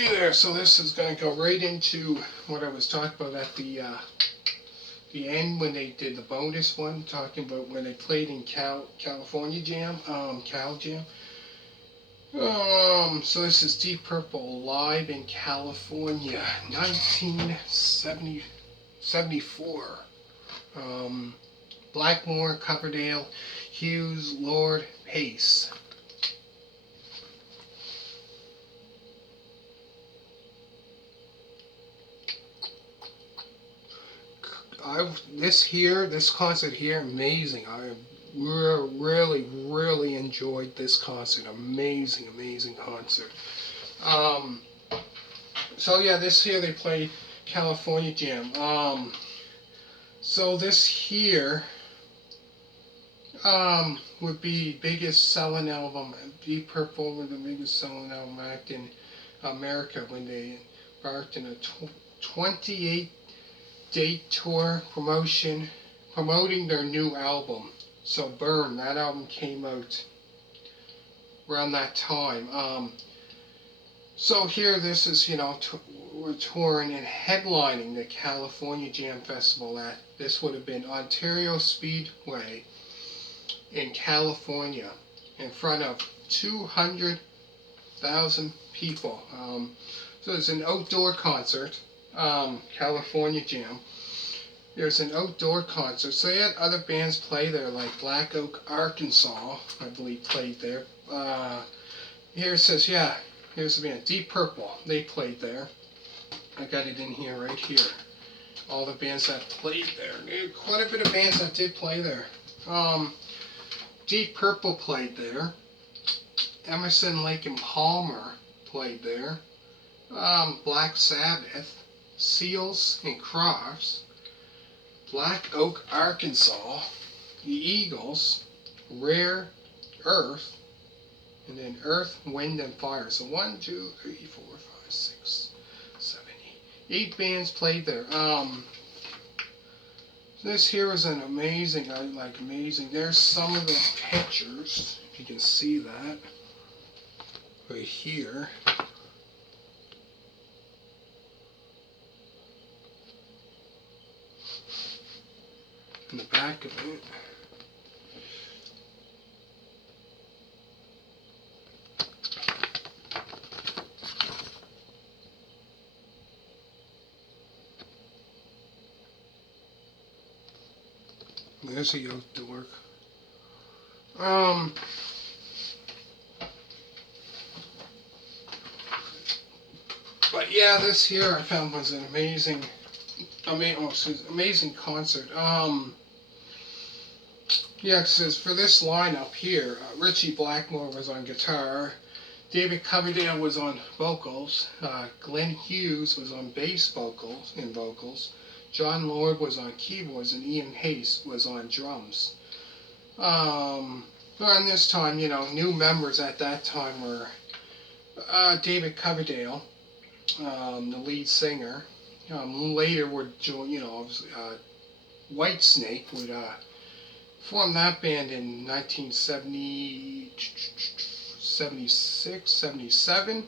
Hey there, so this is going to go right into what I was talking about at the end when they did the bonus one, talking about when they played in California Jam, Cal Jam. So this is Deep Purple live in California, 1974. Blackmore, Coverdale, Hughes, Lord, Pace. This concert here, amazing. I really enjoyed this concert. Amazing concert. Um, so yeah, this here they played California Jam. So this here would be biggest selling album. Deep Purple was the biggest selling album act in America when they embarked in a 28 date tour promoting their new album. So Burn, that album came out around that time. So here this is, we're touring and headlining the California Jam Festival. This would have been Ontario Speedway in California in front of 200,000 people. So it's an outdoor concert. California Jam. There's an outdoor concert. So they had other bands play there, like Black Oak, Arkansas, I believe, played there. Here it says, yeah, here's the band, Deep Purple. They played there. I got it in here, right here. All the bands that played there. Quite a bit of bands that did play there. Deep Purple played there. Emerson, Lake and Palmer played there. Black Sabbath, Seals and Crofts, Black Oak, Arkansas, the Eagles, Rare Earth, and then Earth, Wind and Fire. So 1, 2, 3, 4, 5, 6, 7, 8 bands played there. This here is an amazing. There's some of the pictures, if you can see that, right here. In the back of it. There's the outdoor. But yeah, this here I found was an amazing concert. Yeah, it says for this lineup here, Richie Blackmore was on guitar, David Coverdale was on vocals, Glenn Hughes was on bass vocals, John Lord was on keyboards, and Ian Hayes was on drums. Around this time, new members at that time were David Coverdale, the lead singer. Later would join, Whitesnake would formed that band in 1976, 77.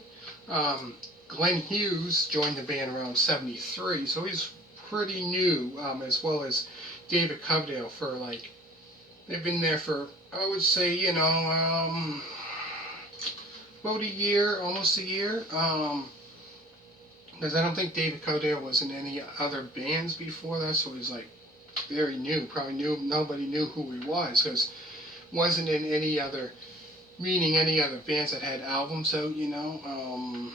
Glenn Hughes joined the band around 73, so he's pretty new, as well as David Coverdale they've been there for, I would say, about a year, almost a year. Because I don't think David Coverdale was in any other bands before that, so he's very new. Nobody knew who he was, because wasn't in any other bands that had albums out, And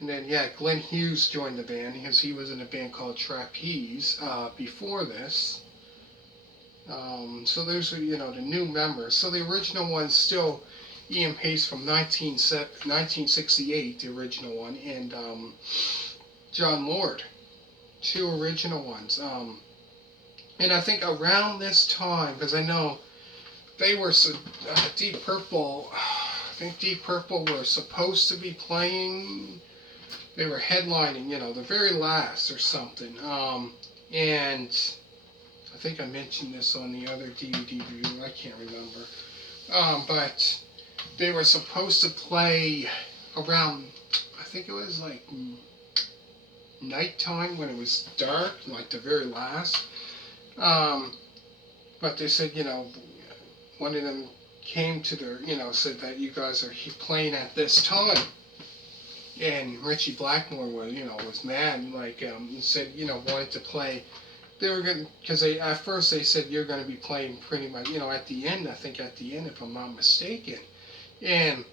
then Glenn Hughes joined the band because he was in a band called Trapeze before this. So there's the new members. So the original one's still Ian Pace from 1968, the original one, and John Lord. 2 original ones. And I think around this time, because I know they were Deep Purple. I think Deep Purple were supposed to be playing. They were headlining, the very last or something. And I think I mentioned this on the other DVD review. I can't remember. But they were supposed to play around, I think it was like nighttime when it was dark, like the very last. Um, but they said, one of them came to their, said that you guys are playing at this time. And Richie Blackmore was mad, like, said, wanted to play. They were going to, because at first they said you're going to be playing pretty much, at the end, I think at the end, if I'm not mistaken. And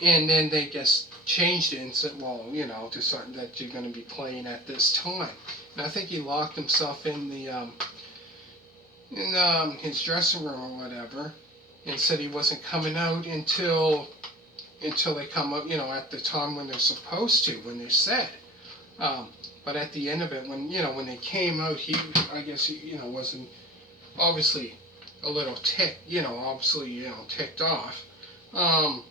then they just changed it and said, well, to something that you're going to be playing at this time. And I think he locked himself in his dressing room or whatever, and said he wasn't coming out until they come up, at the time when they're supposed to, when they said. But at the end of it, when they came out, I guess he, wasn't obviously a little ticked off. And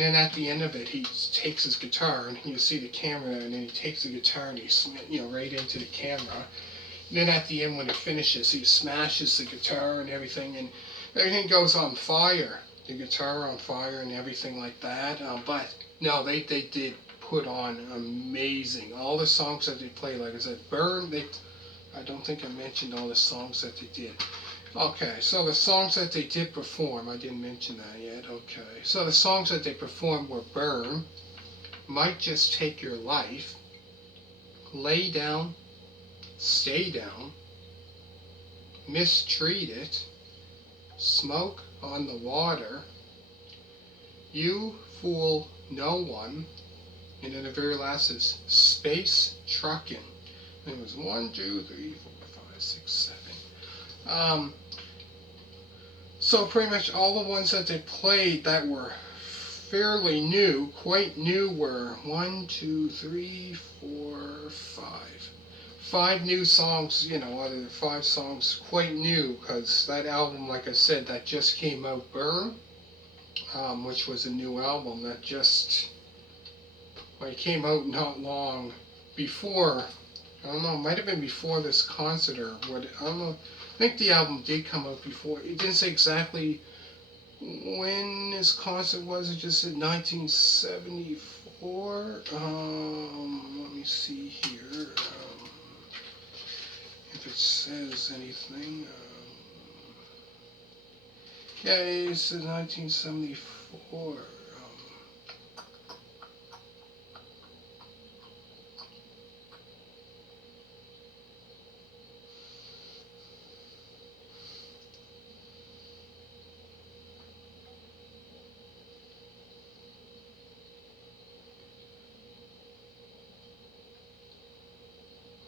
then at the end of it, he takes his guitar, and you see the camera, and then he takes the guitar and he, right into the camera. And then at the end, when it finishes, he smashes the guitar and everything goes on fire. The guitar on fire and everything like that. But no, they did put on amazing. All the songs that they played, like I said, Burn. I don't think I mentioned all the songs that they did. Okay, so the songs that they did perform, I didn't mention that yet. Okay, so the songs that they performed were Burn, Might Just Take Your Life, Lay Down, Stay Down, Mistreated, Smoke on the Water, You Fool No One, and then the very last is Space Truckin'. It was 1, 2, 3, 4, 5, 6, 7. So pretty much all the ones that they played that were fairly new, quite new, were 1, 2, 3, 4, 5. 5 new songs, out of the 5 songs, quite new, because that album, like I said, that just came out, Burn, which was a new album that just, it came out not long before, I don't know, it might have been before this concert or what, I don't know. I think the album did come out before. It didn't say exactly when this concert was. It just said 1974. Let me see here. If it says anything. Yeah, it says 1974.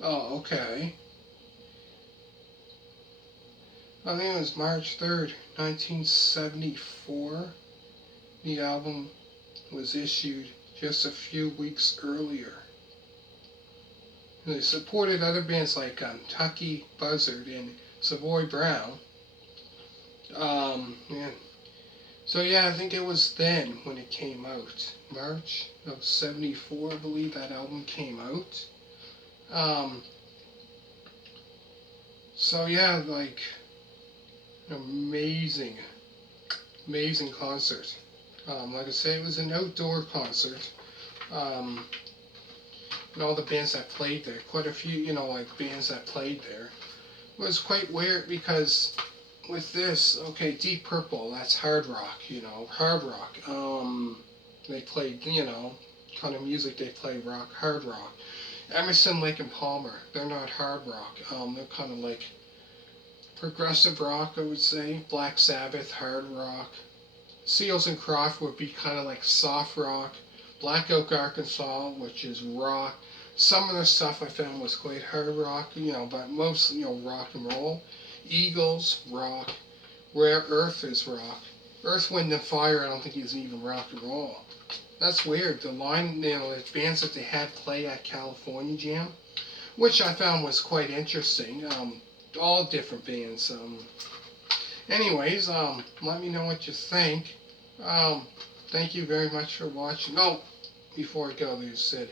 Oh, okay. I think it was March 3rd, 1974. The album was issued just a few weeks earlier. And they supported other bands like Tucky Buzzard and Savoy Brown. Yeah. So yeah, I think it was then when it came out. March of 74, I believe that album came out. So yeah, like, amazing concert. Like I said, it was an outdoor concert. And all the bands that played there, quite a few, like bands that played there. It was quite weird because with this, okay, Deep Purple, that's hard rock, hard rock. They played, kind of music they play, hard rock. Emerson, Lake and Palmer, they're not hard rock. They're kind of like progressive rock, I would say. Black Sabbath, hard rock. Seals and Croft would be kind of like soft rock. Black Oak, Arkansas, which is rock. Some of the stuff I found was quite hard rock, but mostly, rock and roll. Eagles, rock. Rare Earth is rock. Earth, Wind and Fire, I don't think is even rock and roll. That's weird. The line, the bands that they had play at California Jam, which I found was quite interesting. All different bands. Anyways, let me know what you think. Thank you very much for watching. Oh, before I go, they said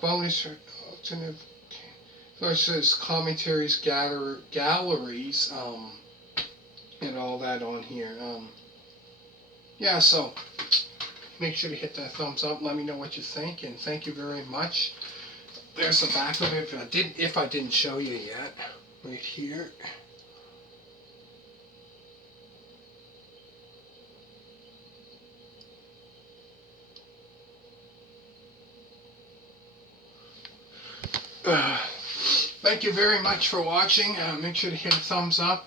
bonus alternative. So it says commentaries, galleries, and all that on here. Yeah, so make sure to hit that thumbs up. Let me know what you think, and thank you very much. There's the back of it. If I didn't show you yet, right here. Thank you very much for watching. Make sure to hit a thumbs up,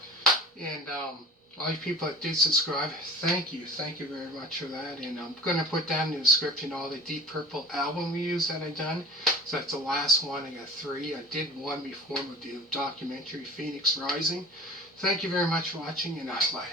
and all you people that did subscribe, thank you very much for that. And I'm going to put down in the description all the Deep Purple album reviews that I've done. So that's the last one. I got 3. I did one before with the documentary Phoenix Rising. Thank you very much for watching, and bye.